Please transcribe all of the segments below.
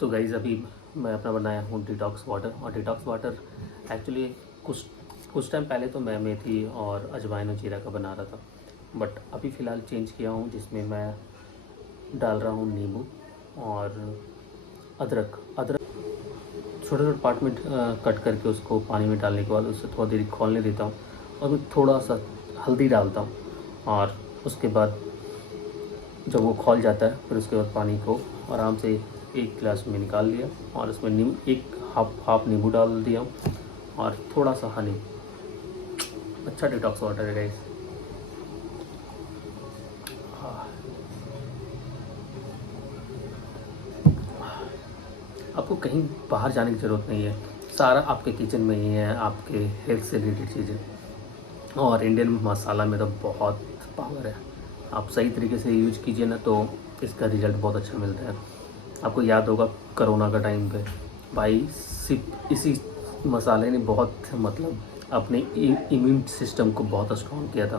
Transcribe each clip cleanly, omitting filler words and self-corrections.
तो गाइज़ अभी मैं अपना बनाया हूँ डिटॉक्स वाटर। और डिटॉक्स वाटर एक्चुअली कुछ कुछ टाइम पहले तो मैं मेथी और अजवाइन और जीरा का बना रहा था, बट अभी फ़िलहाल चेंज किया हूँ, जिसमें मैं डाल रहा हूँ नींबू और अदरक। छोटे छोटे पार्ट में कट करके उसको पानी में डालने के बाद उसे थोड़ा देर खौलने देता हूँ और मैं थोड़ा सा हल्दी डालता हूँ। और उसके बाद जब वो खौल जाता है फिर उसके बाद पानी को आराम से एक गिलास में निकाल लिया और उसमें एक हाफ नींबू डाल दिया और थोड़ा सा हनी। अच्छा डिटॉक्स वाटर है गाइस। आपको कहीं बाहर जाने की ज़रूरत नहीं है, सारा आपके किचन में ही है, आपके हेल्थ से रिलेटेड चीज़ें। और इंडियन मसाला में तो बहुत पावर है, आप सही तरीके से यूज कीजिए ना तो इसका रिज़ल्ट बहुत अच्छा मिलता है। आपको याद होगा कोरोना का टाइम पे भाई सिर्फ इसी मसाले ने बहुत मतलब अपने इम्यून सिस्टम को बहुत स्ट्रॉन्ग किया था,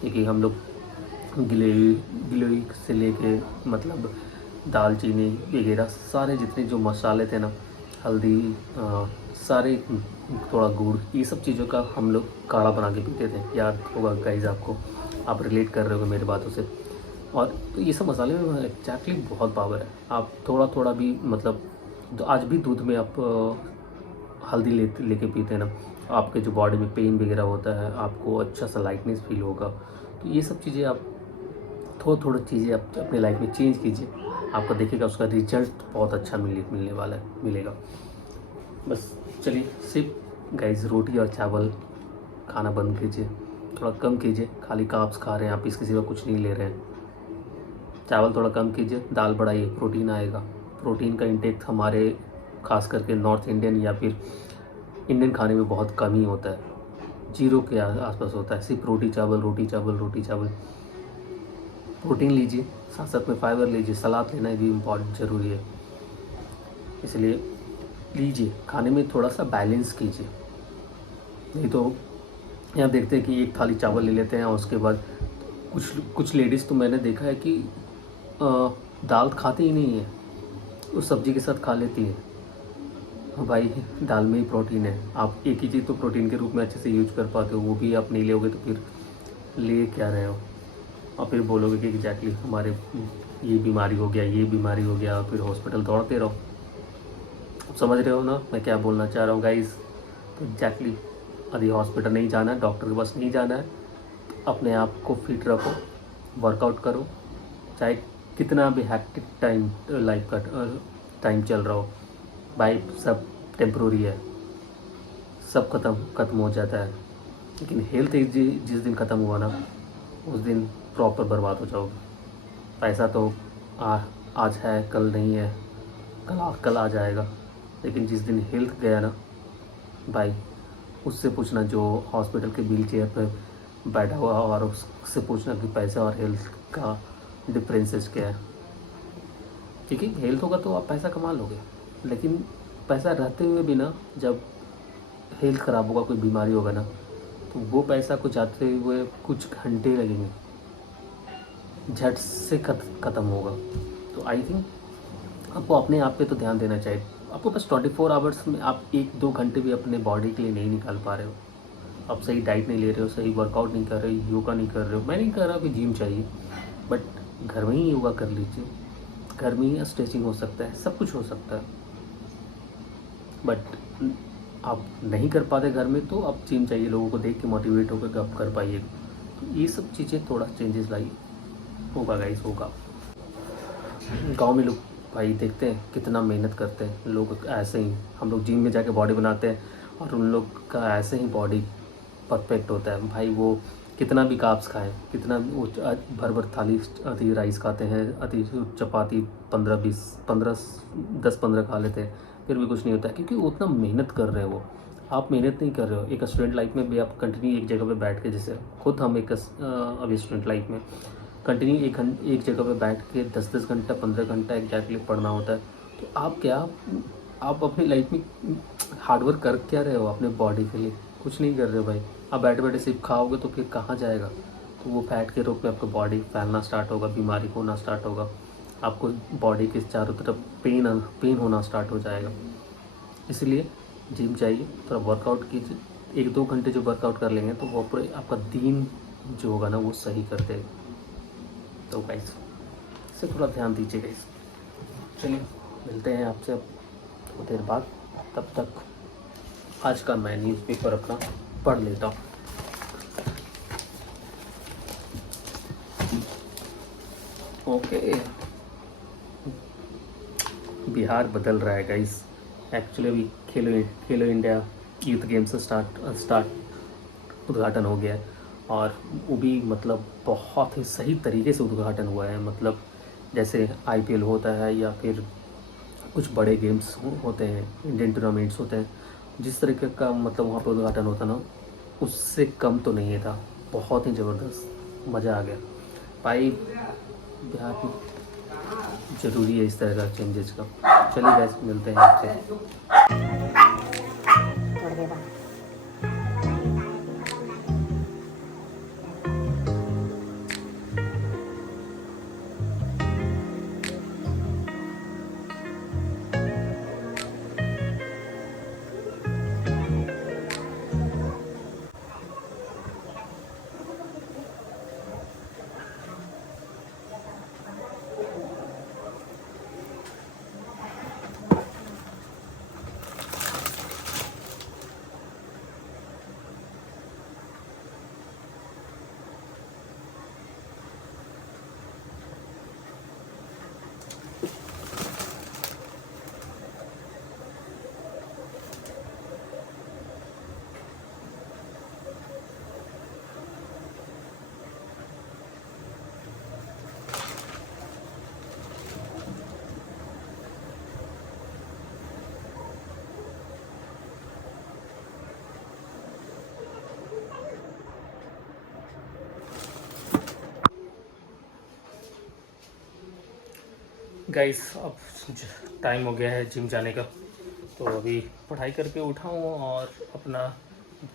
क्योंकि हम लोग गिलोई से लेके मतलब दालचीनी वगैरह सारे जितने जो मसाले थे ना, हल्दी सारे, थोड़ा गुड़, ये सब चीज़ों का हम लोग काढ़ा बना के पीते थे। याद होगा गाइस आपको, आप रिलेट कर रहे हो मेरी बातों से। और तो ये सब मसाले में एक्जैक्टली बहुत पावर है। आप थोड़ा थोड़ा भी मतलब तो आज भी दूध में आप हल्दी लेके पीते हैं ना, आपके जो बॉडी में पेन वगैरह होता है, आपको अच्छा सा लाइटनेस फील होगा। तो ये सब चीज़ें आप थोड़ी चीज़ें आप अपने लाइफ में चेंज कीजिए, आपको देखिएगा उसका रिजल्ट बहुत अच्छा मिलने वाला है, मिलेगा। बस चलिए, सिर्फ गाइस रोटी और चावल खाना बंद कीजिए, थोड़ा कम कीजिए। खाली कार्ब्स खा रहे हैं आप, इसके सिवा कुछ नहीं ले रहे हैं। चावल थोड़ा कम कीजिए, दाल बढ़ाइए, प्रोटीन आएगा। प्रोटीन का इंटेक हमारे खास करके नॉर्थ इंडियन या फिर इंडियन खाने में बहुत कम ही होता है, जीरो के आसपास होता है। सिर्फ रोटी चावल रोटी चावल रोटी चावल। प्रोटीन लीजिए, साथ साथ में फाइबर लीजिए, सलाद लेना भी इम्पॉर्टेंट ज़रूरी है, इसलिए लीजिए। खाने में थोड़ा सा बैलेंस कीजिए, नहीं तो यहाँ देखते हैं कि एक थाली चावल ले लेते हैं और उसके बाद कुछ लेडीज़ तो मैंने देखा है कि दाल खाती ही नहीं है, उस सब्ज़ी के साथ खा लेती है। भाई दाल में ही प्रोटीन है, आप एक ही चीज़ तो प्रोटीन के रूप में अच्छे से यूज कर पाते हो, वो भी आप नहीं लोगे तो फिर ले क्या रहे हो। और फिर बोलोगे कि एग्जैक्टली हमारे ये बीमारी हो गया, ये बीमारी हो गया, फिर हॉस्पिटल दौड़ते रहो। आप समझ रहे हो ना मैं क्या बोलना चाह रहा हूँ गाइस। तो एग्जैक्टली अभी हॉस्पिटल नहीं जाना है, डॉक्टर के पास नहीं जाना है, अपने आप को फिट रखो, वर्कआउट करो, चाहे कितना भी हैक्टिक टाइम लाइफ का टाइम चल रहा हो। भाई सब टेम्प्रोरी है, सब ख़त्म हो जाता है, लेकिन हेल्थ जिस दिन ख़त्म हुआ ना उस दिन प्रॉपर बर्बाद हो जाओगे। पैसा तो आज है कल नहीं है, कल आ जाएगा, लेकिन जिस दिन हेल्थ गया ना भाई, उससे पूछना जो हॉस्पिटल के व्हील चेयर पर बैठा हुआ, और उससे पूछना कि पैसा और हेल्थ का डिफरेंसेस क्या है। क्योंकि हेल्थ होगा तो आप पैसा कमा लोगे, लेकिन पैसा रहते हुए भी ना जब हेल्थ ख़राब होगा, कोई बीमारी होगा ना, तो वो पैसा को जाते हुए कुछ घंटे लगेंगे, झट से ख़त्म होगा। तो आई थिंक आपको अपने आप पे तो ध्यान देना चाहिए। आपको बस 24 आवर्स में आप 1-2 घंटे भी अपने बॉडी के लिए नहीं निकाल पा रहे हो, आप सही डाइट नहीं ले रहे हो, सही वर्कआउट नहीं कर रहे हो, योगा नहीं कर रहे हो। मैं नहीं कह रहा कि जिम चाहिए, बट घर में ही योगा कर लीजिए, घर में ही स्ट्रेचिंग हो सकता है, सब कुछ हो सकता है। बट आप नहीं कर पाते घर में तो आप जिम चाहिए, लोगों को देख के मोटिवेट होकर कि आप कर पाइए। तो ये सब चीज़ें थोड़ा चेंजेस लाइए, होगा गाइस, होगा। गांव में लोग भाई देखते हैं कितना मेहनत करते हैं लोग, ऐसे ही हम लोग जिम में जाके बॉडी बनाते हैं और उन लोग का ऐसे ही बॉडी परफेक्ट होता है। भाई वो कितना भी कार्ब्स खाएं, कितना वो भर थाली अति राइस खाते हैं, अति चपाती 10-15 खा लेते हैं, फिर भी कुछ नहीं होता है, क्योंकि उतना मेहनत कर रहे हैं वो। आप मेहनत नहीं कर रहे हो। एक स्टूडेंट लाइफ में भी आप कंटिन्यू एक जगह पे बैठ के, जैसे खुद हम एक अभी स्टूडेंट लाइफ में कंटिन्यू एक जगह पे बैठ के 10-10 घंटा 15 घंटा एग्जैक्टली पढ़ना होता है। तो आप अपनी लाइफ में हार्डवर्क कर क्या रहे हो अपने बॉडी के लिए? कुछ नहीं कर रहे हो भाई। आप बैठे बैठे सिर्फ खाओगे तो फिर कहाँ जाएगा? तो वो फैट के रूप में आपका बॉडी फैलना स्टार्ट होगा, बीमारी होना स्टार्ट होगा। आपको बॉडी के चारों तरफ पेन होना स्टार्ट हो जाएगा। इसलिए जिम जाइए, थोड़ा वर्कआउट कीजिए, 1-2 घंटे जो वर्कआउट कर लेंगे तो वो पूरे आपका दिन जो होगा ना वो सही कर देगा। तो गाइस इससे थोड़ा ध्यान दीजिए गाइस। चलिए मिलते हैं आपसे अब थोड़ी देर बाद। तब तक आज का मैं न्यूज़पेपर अपना पढ़ लेता हूँ। ओके, बिहार बदल रहा है गाइस। एक्चुअली अभी खेलो इंडिया यूथ गेम्स स्टार्ट उद्घाटन हो गया है, और वो भी मतलब बहुत ही सही तरीके से उद्घाटन हुआ है। मतलब जैसे IPL होता है या फिर कुछ बड़े गेम्स होते हैं, इंडियन टूर्नामेंट्स होते हैं, जिस तरीके का मतलब वहाँ पर उद्घाटन होता ना, उससे कम तो नहीं था। बहुत ही ज़बरदस्त, मज़ा आ गया भाई। बिहार में ज़रूरी है इस तरह का चेंजेस का। चलिए गैस मिलते हैं आपसे। गाइस अब टाइम हो गया है जिम जाने का। तो अभी पढ़ाई करके उठा हूँ, और अपना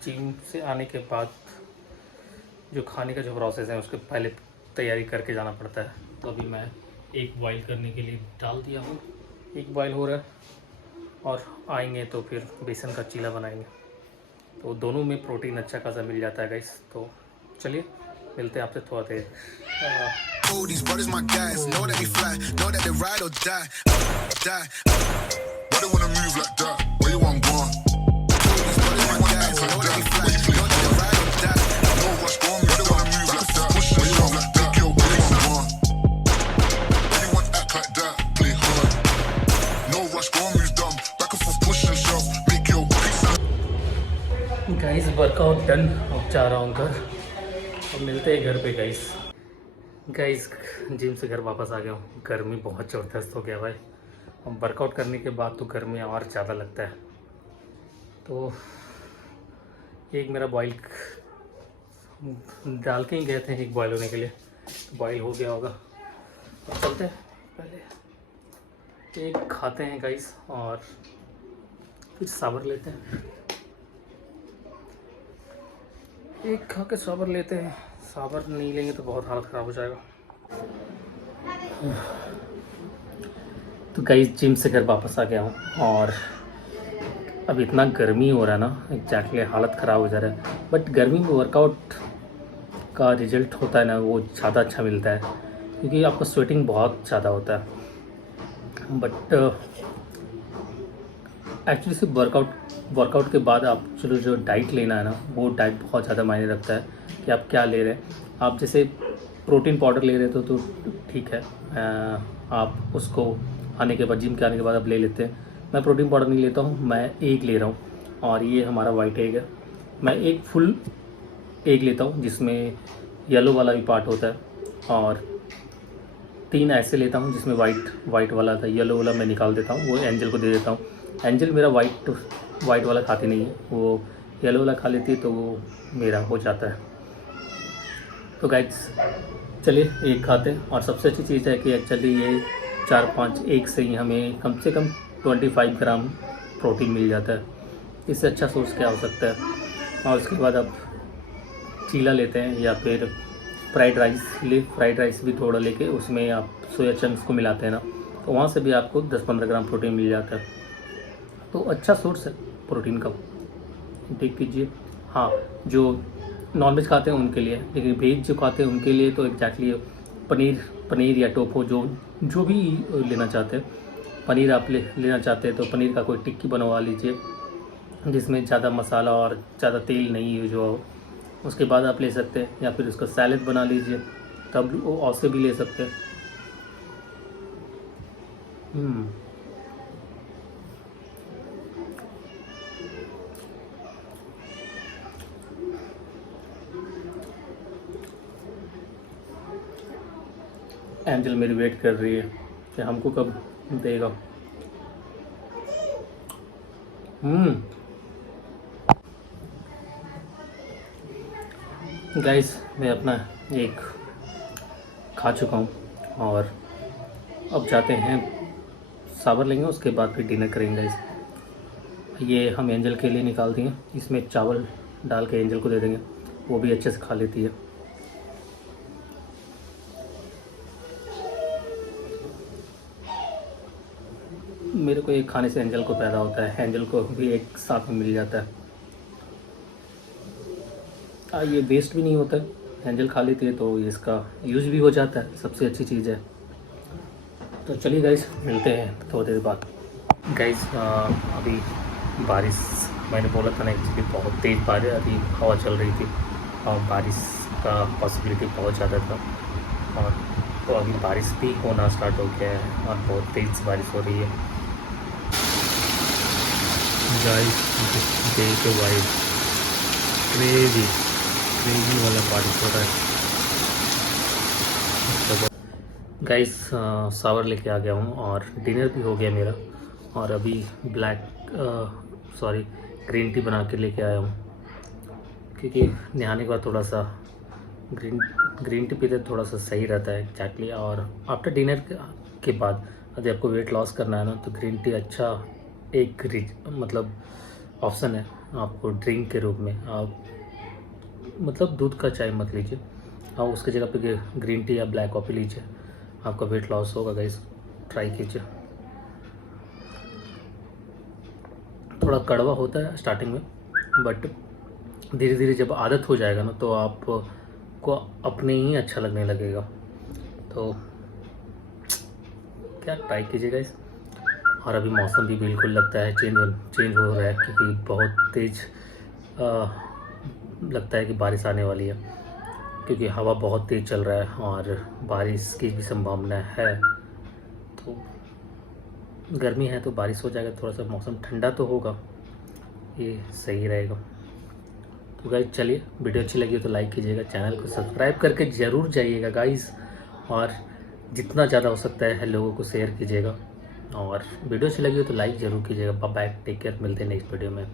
जिम से आने के बाद जो खाने का जो प्रोसेस है उसके पहले तैयारी करके जाना पड़ता है। तो अभी मैं एक बॉईल करने के लिए डाल दिया हूँ, एक बॉईल हो रहा है, और आएंगे तो फिर बेसन का चीला बनाएंगे। तो दोनों में प्रोटीन अच्छा खासा मिल जाता है गाइस। तो चलिए मिलते हैं आपसे थोड़ा देर। Oh, these brothers my guys, know that they fly, know that they ride or die. Why they wanna move like that? Where you want gone? These brothers my guys, know that they fly, know that they ride or die. Know what's going on? They wanna move like that. Where you want like that? Yo, where you want gone? Why you want act like that? Play hard. Know what's going on? Move dumb. Back and forth, push and shove. Make your peace. Guys workout done, अब जा रहा हूँ घर। अब मिलते हैं घर पे गाइस। जिम से घर वापस आ गया हूँ। गर्मी बहुत ज़बरदस्त हो गया भाई। अब वर्कआउट करने के बाद तो गर्मी और ज़्यादा लगता है। तो एक मेरा बॉईल डाल के ही गए थे, एक बॉईल होने के लिए, तो बॉईल हो गया होगा। अब चलते हैं, पहले एक खाते हैं गाइस और फिर साबर लेते हैं। एक खा के साबर लेते हैं, साबर नहीं लेंगे तो बहुत हालत ख़राब हो जाएगा। तो गाइस जिम से घर वापस आ गया हूँ, और अब इतना गर्मी हो रहा है ना, एग्जैक्टली हालत ख़राब हो जा रहा है। बट गर्मी में वर्कआउट का रिजल्ट होता है ना, वो ज़्यादा अच्छा मिलता है, क्योंकि आपका स्वेटिंग बहुत ज़्यादा होता है। बट एक्चुअली सिर्फ वर्कआउट के बाद आप चलो जो डाइट लेना है ना, वो डाइट बहुत ज़्यादा मायने रखता है कि आप क्या ले रहे हैं। आप जैसे प्रोटीन पाउडर ले रहे तो ठीक है, आप उसको आने के बाद, जिम के आने के बाद आप ले लेते हैं। मैं प्रोटीन पाउडर नहीं लेता हूँ, मैं एग ले रहा हूँ, और ये हमारा वाइट एग है। मैं एक फुल एग लेता हूँ जिसमें येलो वाला भी पार्ट होता है, और 3 ऐसे लेता हूँ जिसमें वाइट वाला था, येलो वाला मैं निकाल देता हूँ, वो एंजल को दे देता हूँ। एंजल मेरा वाइट वाला खाती नहीं है, वो येलो वाला खा लेती है, तो वो मेरा हो जाता है। तो गाइस चलिए एक खाते हैं। और सबसे अच्छी चीज़ है कि एक्चुअली ये 4-5 एग से ही हमें कम से कम 25 ग्राम प्रोटीन मिल जाता है। इससे अच्छा सोर्स क्या हो सकता है। और उसके बाद आप चीला लेते हैं या फिर फ्राइड राइस भी थोड़ा लेके उसमें आप सोया चंक्स को मिलाते हैं ना, तो वहाँ से भी आपको 10-15 ग्राम प्रोटीन मिल जाता है। तो अच्छा सोर्स है प्रोटीन का, देख कीजिए। हाँ, जो नॉनवेज खाते हैं उनके लिए, लेकिन वेज जो खाते हैं उनके लिए तो एग्जैक्टली पनीर या टोफू जो भी लेना चाहते हैं, पनीर आप लेना चाहते हैं तो पनीर का कोई टिक्की बनवा लीजिए जिसमें ज़्यादा मसाला और ज़्यादा तेल नहीं यूज हो। उसके बाद आप ले सकते हैं, या फिर उसका सैलेड बना लीजिए, तब वो उससे भी ले सकते हैं। एंजल मेरी वेट कर रही है कि हमको कब देगा। गाइस, मैं अपना एक खा चुका हूँ और अब जाते हैं सावर लेंगे, उसके बाद फिर डिनर करेंगे गाइस। ये हम एंजल के लिए निकाल दिए, इसमें चावल डाल के एंजल को दे देंगे, वो भी अच्छे से खा लेती है। मेरे को एक खाने से एंजल को पैदा होता है, एंजल को भी एक साथ में मिल जाता है। ये वेस्ट भी नहीं होता है, एंजल खा लेती है तो इसका यूज़ भी हो जाता है, सबसे अच्छी चीज़ है। तो चलिए गाइस, मिलते हैं थोड़ी देर बाद। गाइस, अभी बारिश, मैंने बोला था ना एक्चुअली बहुत तेज़ बारिश, अभी हवा चल रही थी और बारिश का पॉसिबिलिटी बहुत ज़्यादा था, और तो अभी बारिश भी होना स्टार्ट हो गया है और बहुत तेज़ बारिश हो रही है। गाइस, देखो भाई, क्रेजी वाला बारिश हो रहा है। गाइस, सावर लेके आ गया हूँ और डिनर भी हो गया मेरा, और अभी ग्रीन टी बना के लेके आया हूँ, क्योंकि नहाने के बाद थोड़ा सा ग्रीन टी पीते थोड़ा सा सही रहता है एग्जैक्टली। और आफ्टर डिनर के बाद यदि आपको वेट लॉस करना है ना, तो ग्रीन टी अच्छा एक मतलब ऑप्शन है आपको ड्रिंक के रूप में। आप मतलब दूध का चाय मत लीजिए, आप उसके जगह पे ग्रीन टी या ब्लैक कॉफ़ी लीजिए, आपका वेट लॉस होगा गाइस, ट्राई कीजिए। थोड़ा कड़वा होता है स्टार्टिंग में, बट धीरे धीरे जब आदत हो जाएगा ना तो आपको अपने ही अच्छा लगने लगेगा। तो क्या ट्राई कीजिए गाइस। और अभी मौसम भी बिल्कुल लगता है चेंज हो रहा है, क्योंकि बहुत तेज़ लगता है कि बारिश आने वाली है, क्योंकि हवा बहुत तेज़ चल रहा है और बारिश की भी संभावना है। तो गर्मी है तो बारिश हो जाएगा, थोड़ा सा मौसम ठंडा तो होगा, ये सही रहेगा। तो गाइस चलिए, वीडियो अच्छी लगी तो लाइक कीजिएगा, चैनल को सब्सक्राइब करके ज़रूर जाइएगा गाइस, और जितना ज़्यादा हो सकता है लोगों को शेयर कीजिएगा, और वीडियो अच्छी लगी हो तो लाइक ज़रूर कीजिएगा। बाय बाय, टेक केयर, मिलते हैं नेक्स्ट वीडियो में।